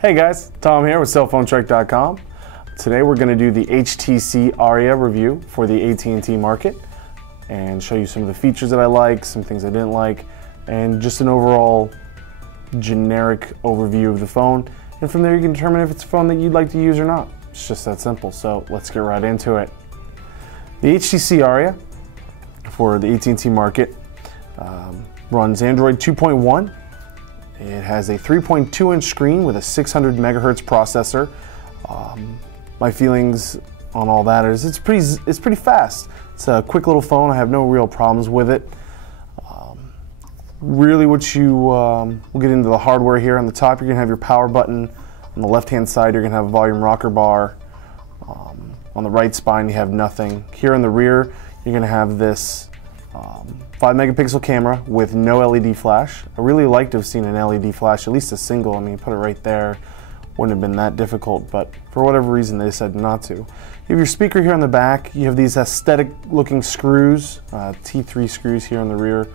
Hey guys, Tom here with cellphonetrek.com. Today we're going to do the HTC Aria review for the AT&T market and show you some of the features that I like, some things I didn't like, and just an overall generic overview of the phone. And from there you can determine if it's a phone that you'd like to use or not. It's just that simple, so let's get right into it. The HTC Aria for the AT&T market runs Android 2.1. It has a 3.2-inch screen with a 600 megahertz processor. My feelings on all that is it's pretty fast. It's a quick little phone. I have no real problems with it. Really, we'll get into the hardware here. On the top, you're gonna have your power button. On the left-hand side, you're gonna have a volume rocker bar. On the right spine, you have nothing. Here in the rear, you're gonna have this 5-megapixel camera with no LED flash. I really like to have seen an LED flash, at least a single. I mean, put it right there. Wouldn't have been that difficult, but for whatever reason, they decided not to. You have your speaker here on the back. You have these aesthetic-looking screws, T3 screws here on the rear.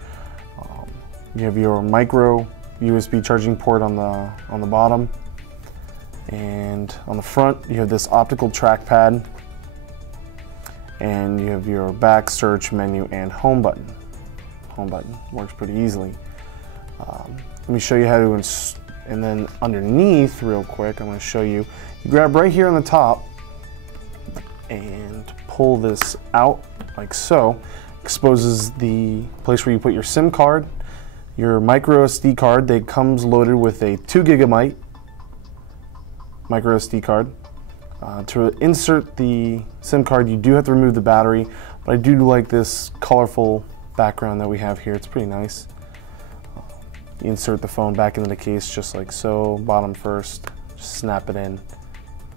You have your micro USB charging port on the bottom, and on the front, you have this optical trackpad, and you have your back, search, menu, and home button. Home button works pretty easily. Let me show you how to and then underneath, real quick, I'm going to show you. You grab right here on the top and pull this out like so. Exposes the place where you put your SIM card, your micro SD card. That comes loaded with a 2 gigabyte micro SD card. To insert the SIM card, you do have to remove the battery, but I do like this colorful background that we have here. It's pretty nice. You insert the phone back into the case just like so, bottom first, just snap it in,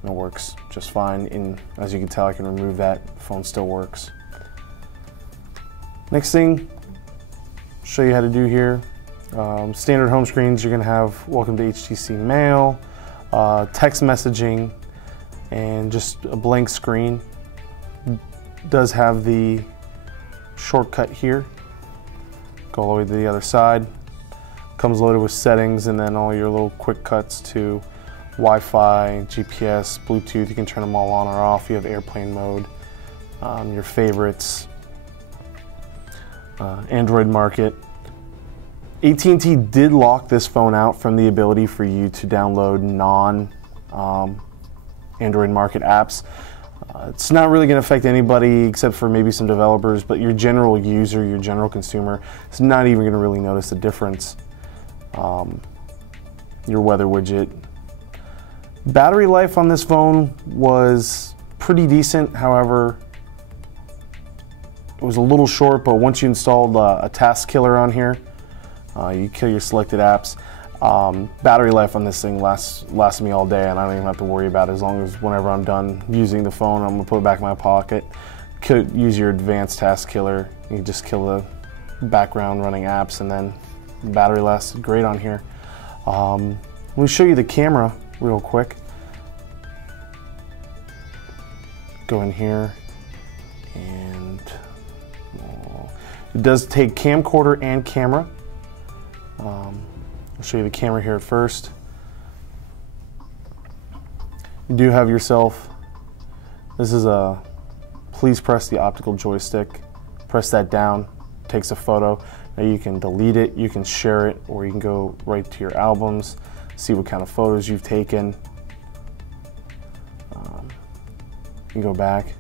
and it works just fine. And as you can tell, I can remove that, the phone still works. Next thing, show you how to do here. Standard home screens, you're gonna have welcome to HTC Mail, text messaging, and just a blank screen. It does have the shortcut here. Go all the way to the other side. Comes loaded with settings and then all your little quick cuts to Wi-Fi, GPS, Bluetooth. You can turn them all on or off. You have airplane mode, your favorites, Android market. AT&T did lock this phone out from the ability for you to download non-Android market apps. It's not really going to affect anybody except for maybe some developers, but your general user, your general consumer, is not even going to really notice the difference. Your weather widget. Battery life on this phone was pretty decent. However, it was a little short, but once you installed a task killer on here, you kill your selected apps. Battery life on this thing lasts me all day, and I don't even have to worry about it. As long as whenever I'm done using the phone, I'm gonna put it back in my pocket. Could use your advanced task killer. You just kill the background running apps, and then the battery lasts great on here. Let me show you the camera real quick. Go in here, and it does take camcorder and camera. I'll show you the camera here at first. You do have yourself, this is a, please press the optical joystick, press that down, takes a photo. Now you can delete it, you can share it, or you can go right to your albums, see what kind of photos you've taken. You can go back.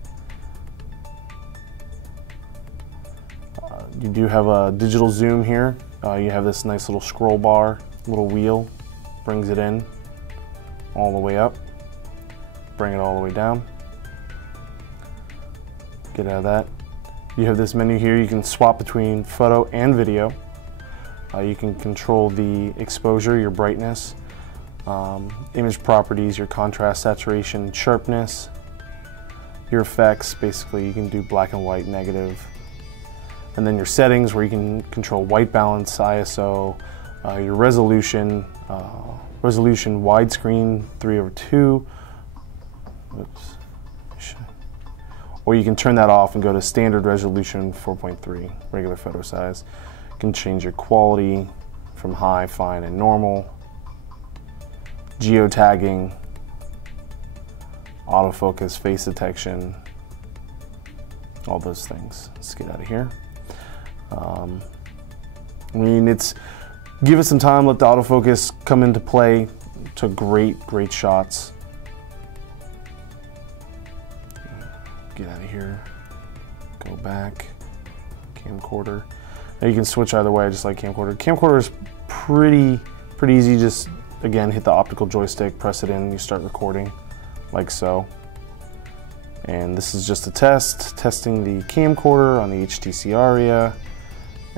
You do have a digital zoom here. You have this nice little scroll bar, little wheel, brings it in all the way up, bring it all the way down, get out of that. You have this menu here. You can swap between photo and video. You can control the exposure, your brightness, image properties, your contrast, saturation, sharpness, your effects. Basically, you can do black and white, negative. And then your settings, where you can control white balance, ISO, your resolution, widescreen 3/2. Oops. Or you can turn that off and go to standard resolution 4.3, regular photo size. You can change your quality from high, fine, and normal. geotagging, autofocus, face detection, all those things. Let's get out of here. I mean, give it some time, let the autofocus come into play. Took great shots. Get out of here, go back, camcorder. Now you can switch either way, just like camcorder. Camcorder is pretty easy. Just, again, hit the optical joystick, press it in, you start recording, like so. And this is just a testing the camcorder on the HTC Aria.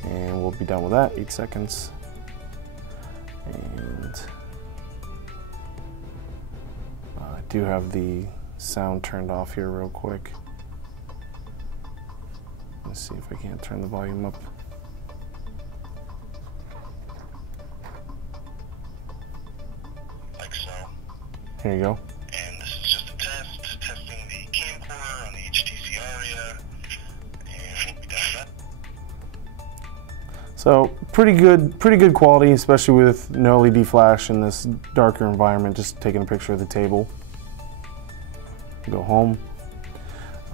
And we'll be done with that, 8 seconds. And I do have the sound turned off here real quick. Let's see if I can't turn the volume up. Like so. Here you go. And this is just a test, testing the camcorder on the HTC Aria. And we'll be done with that. So pretty good quality, especially with no LED flash in this darker environment. Just taking a picture of the table. Go home.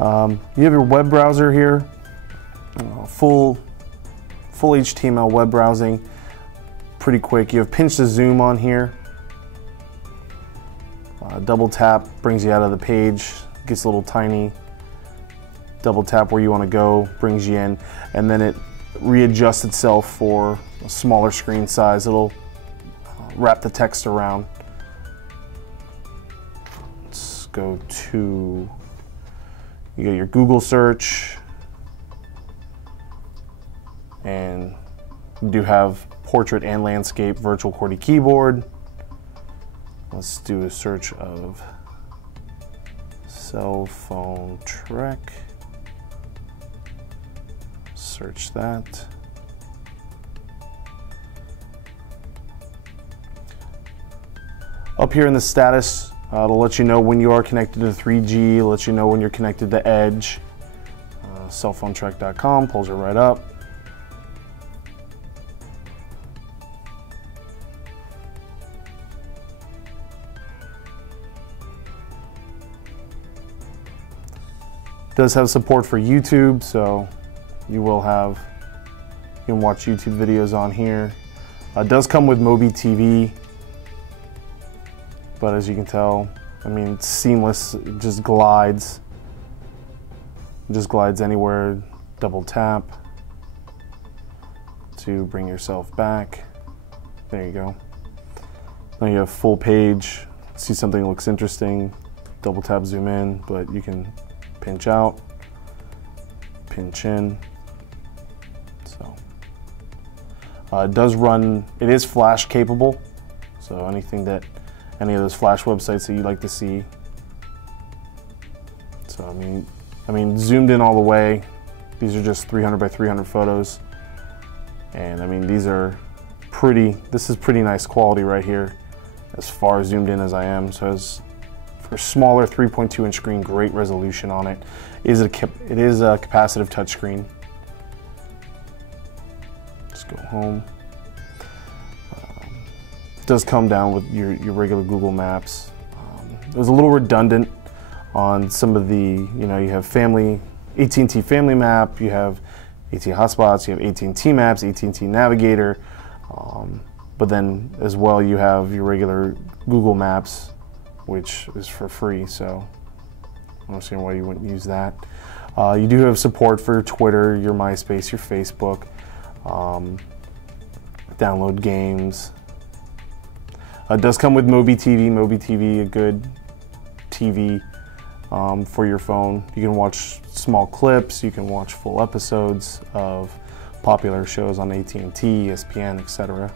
You have your web browser here. Full HTML web browsing. Pretty quick. You have pinch to zoom on here. Double tap brings you out of the page. Gets a little tiny. Double tap where you want to go, brings you in, and then it readjusts itself for a smaller screen size. It'll wrap the text around. Let's go to, you got your Google search, and you do have portrait and landscape virtual QWERTY keyboard. Let's do a search of cell phone trek. Search that. Up here in the status, it'll let you know when you are connected to 3G, let you know when you're connected to Edge. Cellphonetrek.com pulls it right up. It does have support for YouTube, so you can watch YouTube videos on here. It does come with Mobi TV, but as you can tell, I mean, it's seamless. It just glides. It just glides anywhere. Double tap to bring yourself back. There you go. Now you have full page. See something that looks interesting, double tap, zoom in, but you can pinch out, pinch in. So it does run, it is flash capable, so any of those flash websites that you like to see. So I mean zoomed in all the way. These are just 300 by 300 photos, and I mean this is pretty nice quality right here, as far zoomed in as I am. So for a smaller 3.2 inch screen, great resolution on it. It is a capacitive touchscreen. Just go home. It does come down with your regular Google Maps. It was a little redundant on some of the, you have AT&T Family Map, you have AT Hotspots, you have AT&T Maps, AT&T Navigator, but then as well you have your regular Google Maps, which is for free, so I don't understand why you wouldn't use that. You do have support for your Twitter, your MySpace, your Facebook, download games. It does come with Mobi TV. Mobi TV, a good TV for your phone. You can watch small clips, you can watch full episodes of popular shows on AT&T, ESPN, etc.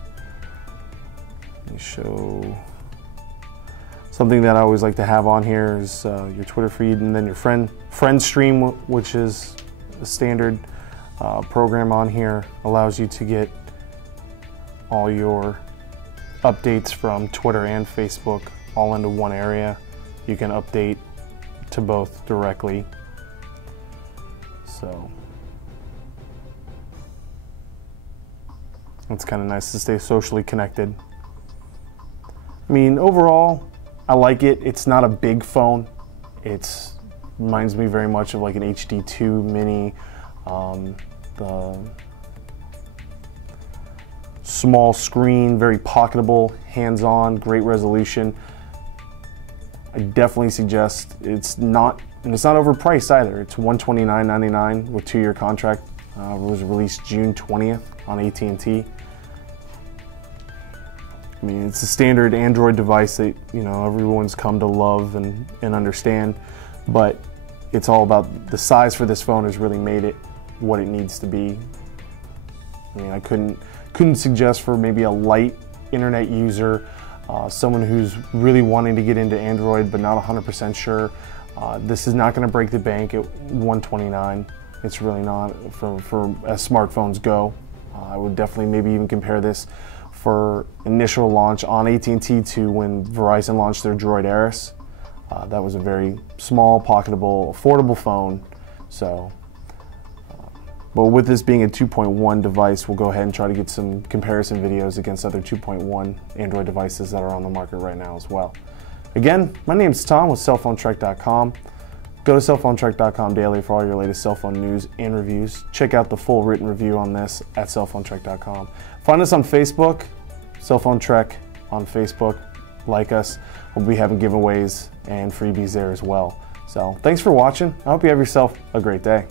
Let me show something that I always like to have on here is your Twitter feed, and then your friend stream, which is a standard program on here, allows you to get all your updates from Twitter and Facebook all into one area. You can update to both directly. So it's kind of nice to stay socially connected. I mean, overall, I like it. It's not a big phone. It reminds me very much of like an HD2 mini. The small screen, very pocketable, hands-on, great resolution. I definitely suggest it's not overpriced either. It's $129.99 with 2-year contract. It was released June 20th on AT&T. I mean, it's a standard Android device that, you know, everyone's come to love and understand, but it's all about the size for this phone has really made it what it needs to be. I mean, I couldn't suggest for maybe a light internet user, someone who's really wanting to get into Android but not 100% sure. This is not going to break the bank at $129. It's really not for as smartphones go. I would definitely maybe even compare this for initial launch on AT&T to when Verizon launched their Droid Aris. That was a very small, pocketable, affordable phone. So, but with this being a 2.1 device, we'll go ahead and try to get some comparison videos against other 2.1 Android devices that are on the market right now as well. Again, my name is Tom with cellphonetrek.com. Go to cellphonetrek.com daily for all your latest cell phone news and reviews. Check out the full written review on this at cellphonetrek.com. Find us on Facebook, Cell Phone Trek on Facebook. Like us. We'll be having giveaways and freebies there as well. So thanks for watching. I hope you have yourself a great day.